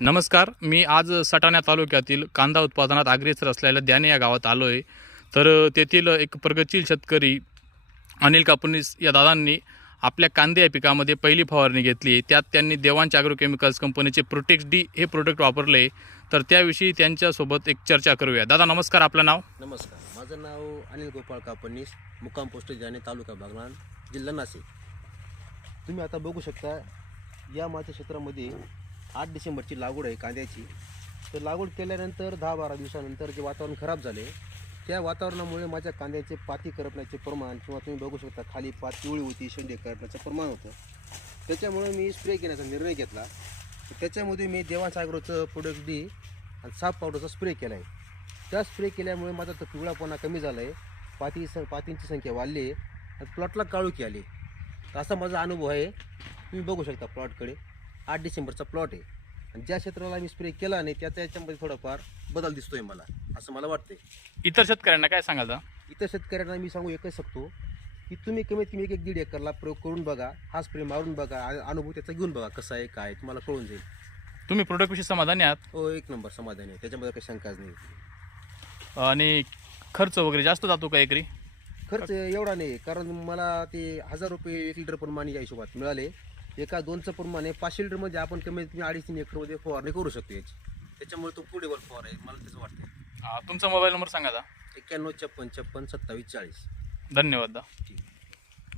नमस्कार. मी आज सटाणा तालुक्यातील कांदा उत्पादनात अग्रेसर असलेल्या द्याणे या गावात आलो आहे. तर तेथील एक प्रगतशील शेतकरी अनिल कापनीस या दादांनी आपल्या कांदे या पिकामध्ये पहिली फवारणी घेतली आहे. त्यात त्यांनी देवांश ॲग्रोकेमिकल्स कंपनीचे प्रोटेक्स डी हे प्रोडक्ट वापरले. तर त्याविषयी त्यांच्यासोबत एक चर्चा करूया. दादा नमस्कार, आपलं नाव? नमस्कार, माझं नाव अनिल गोपाळ कापनीस, मुक्काम पोस्ट द्याणे, तालुका बागलाण, जिल्हा नाशिक. तुम्ही आता बघू शकता या माझ्या क्षेत्रामध्ये 8 डिसेंबरची लागवड आहे कांद्याची. तर लागवड केल्यानंतर 10-12 दिवसानंतर जे वातावरण खराब झाले, त्या वातावरणामुळे माझ्या कांद्याचे पाती करपण्याचे प्रमाण किंवा तुम्ही बघू शकता खाली पात पिवळी होती, शेंडे करपण्याचं प्रमाण होतं. त्याच्यामुळे मी स्प्रे घेण्याचा निर्णय घेतला. त्याच्यामध्ये मी देवांश ॲग्रोचं प्रोडक्ट डी आणि साप पावडरचा स्प्रे केला आहे. त्या स्प्रे केल्यामुळे माझा तो पिवळापणा कमी झाला आहे, पातींची संख्या वाढली आहे आणि प्लॉटला काळोखी आली. तर असा माझा अनुभव आहे. तुम्ही बघू शकता प्लॉटकडे 8 डिसेंबरचा प्लॉट आहे आणि ज्या क्षेत्राला मी स्प्रे केला नाही त्याच्यामध्ये थोडाफार बदल दिसतोय मला, असं मला वाटतंय. इतर शेतकऱ्यांना काय सांगाल दादा? इतर शेतकऱ्यांना मी सांगू एकच शकतो की तुम्ही कमीत कमी 1-1.5 एकरला प्रयोग करून बघा, हा स्प्रे मारून बघा, अनुभव त्याचा घेऊन बघा कसा आहे काय, तुम्हाला कळून जाईल. तुम्ही प्रोडक्टविषयी समाधानी आहात? हो, 1 नंबर समाधान आहे, त्याच्यामध्ये काही शंकाच नाही. आणि खर्च वगैरे जास्त जातो का एकरी? खर्च एवढा नाही, कारण मला ते 1000 रुपये 1 लिटर प्रमाणे या हिशोबात मिळाले. एका 2चं प्रमाणे 500 लिटरमध्ये आपण कमीत कमी 2.5-3 एकरमध्ये फवारणी करू शकतो याची. त्याच्यामुळे तो पुढे फवार आहे, मला त्याचं वाटतं. तुमचा मोबाईल नंबर सांगा दादा. 91 56 56 27 40. धन्यवाद दादा. ठीक.